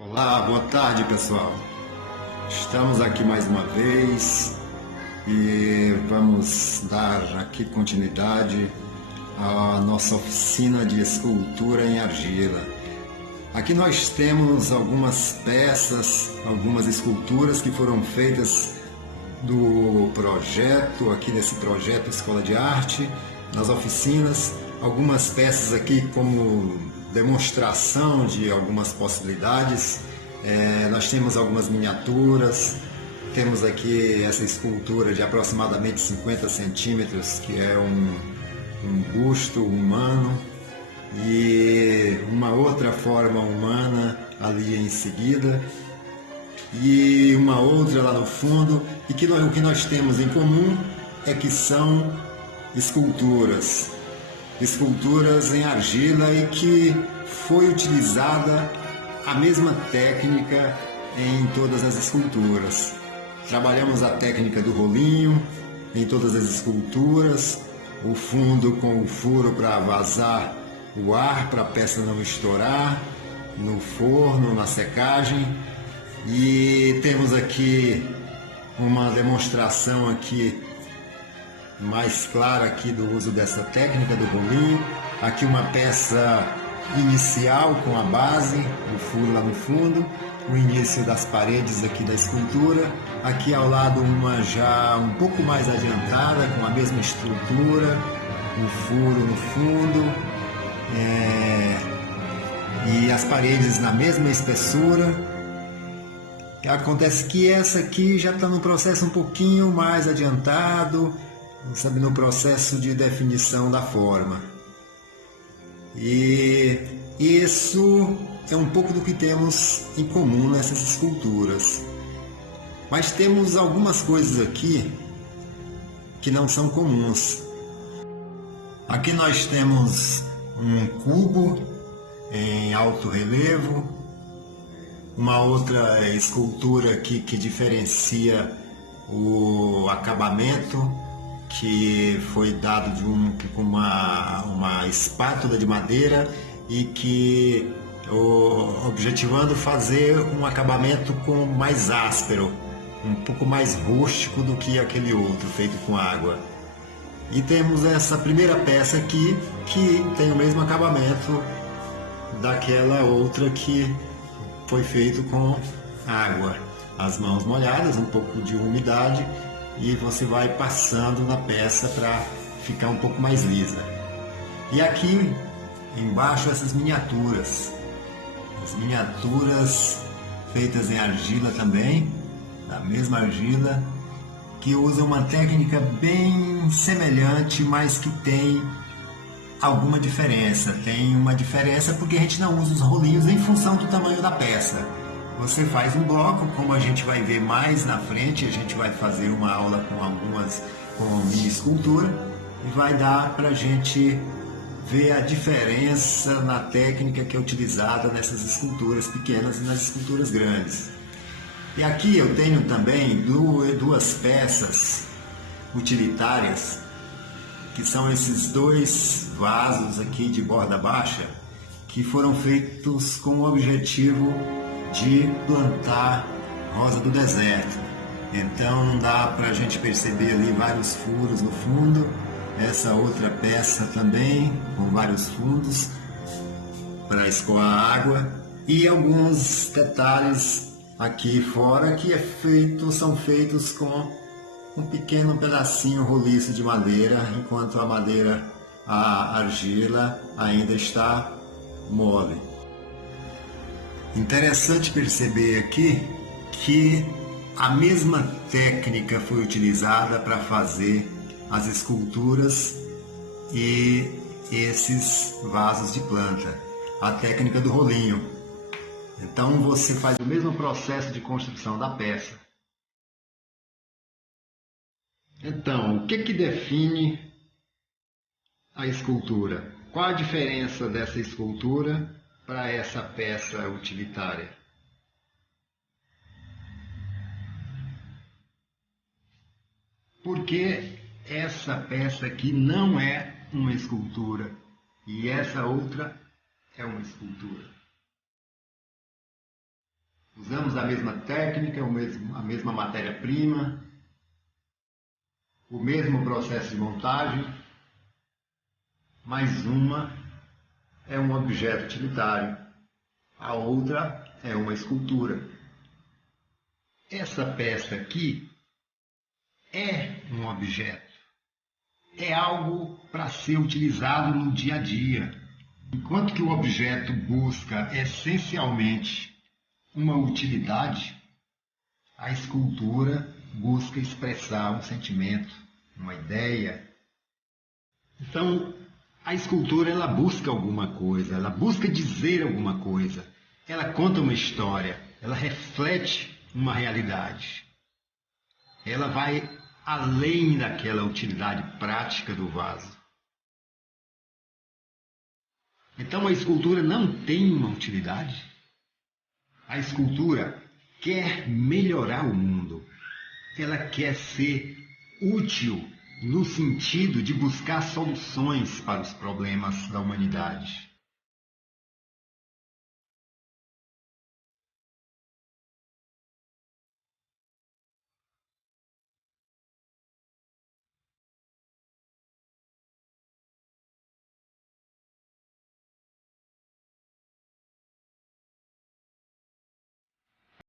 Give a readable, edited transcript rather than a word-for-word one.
Olá, boa tarde pessoal. Estamos aqui mais uma vez e vamos dar aqui continuidade à nossa oficina de escultura em argila. Aqui nós temos algumas peças, algumas esculturas que foram feitas do projeto, aqui nesse projeto Escola de Arte, nas oficinas. Algumas peças aqui como demonstração de algumas possibilidades. Nós temos algumas miniaturas, temos aqui essa escultura de aproximadamente 50 centímetros, que é um busto humano, e uma outra forma humana ali em seguida, e uma outra lá no fundo, e o que nós temos em comum é que são esculturas em argila e que foi utilizada a mesma técnica em todas as esculturas. Trabalhamos a técnica do rolinho em todas as esculturas, o fundo com o furo para vazar o ar, para a peça não estourar no forno, na secagem. E temos aqui uma demonstração aqui mais clara aqui do uso dessa técnica do rolinho. Aqui uma peça inicial com a base, o furo lá no fundo, o início das paredes aqui da escultura. Aqui ao lado uma já um pouco mais adiantada, com a mesma estrutura, o furo no fundo, e as paredes na mesma espessura. Acontece que essa aqui já está no processo um pouquinho mais adiantado, sabe, no processo de definição da forma. E isso é um pouco do que temos em comum nessas esculturas. Mas temos algumas coisas aqui que não são comuns. Aqui nós temos um cubo em alto relevo, uma outra escultura aqui que diferencia o acabamento, que foi dado com uma espátula de madeira e que objetivando fazer um acabamento mais áspero, um pouco mais rústico do que aquele outro feito com água. E temos essa primeira peça aqui que tem o mesmo acabamento daquela outra que foi feito com água, as mãos molhadas, um pouco de umidade, e você vai passando na peça para ficar um pouco mais lisa. E aqui embaixo essas miniaturas, as miniaturas feitas em argila também, da mesma argila, que usam uma técnica bem semelhante, mas que tem alguma diferença. Tem uma diferença porque a gente não usa os rolinhos em função do tamanho da peça. Você faz um bloco, como a gente vai ver mais na frente, a gente vai fazer uma aula com mini escultura, e vai dar para a gente ver a diferença na técnica que é utilizada nessas esculturas pequenas e nas esculturas grandes. E aqui eu tenho também duas peças utilitárias, que são esses dois vasos aqui de borda baixa, que foram feitos com o objetivo de plantar rosa do deserto. Então dá para a gente perceber ali vários furos no fundo. Essa outra peça também com vários fundos para escoar água, e alguns detalhes aqui fora que são feitos com um pequeno pedacinho roliço de madeira, enquanto a argila ainda está mole. Interessante perceber aqui que a mesma técnica foi utilizada para fazer as esculturas e esses vasos de planta, a técnica do rolinho. Então você faz o mesmo processo de construção da peça. Então, o que define a escultura? Qual a diferença dessa escultura para essa peça utilitária? Porque essa peça aqui não é uma escultura e essa outra é uma escultura. Usamos a mesma técnica, a mesma matéria-prima, o mesmo processo de montagem, mas uma é um objeto utilitário, a outra é uma escultura. Essa peça aqui é um objeto, é algo para ser utilizado no dia a dia. Enquanto que o objeto busca essencialmente uma utilidade, a escultura busca expressar um sentimento, uma ideia. Então, a escultura ela busca alguma coisa, ela busca dizer alguma coisa, ela conta uma história, ela reflete uma realidade. Ela vai além daquela utilidade prática do vaso. Então a escultura não tem uma utilidade. A escultura quer melhorar o mundo. Ela quer ser útil no sentido de buscar soluções para os problemas da humanidade.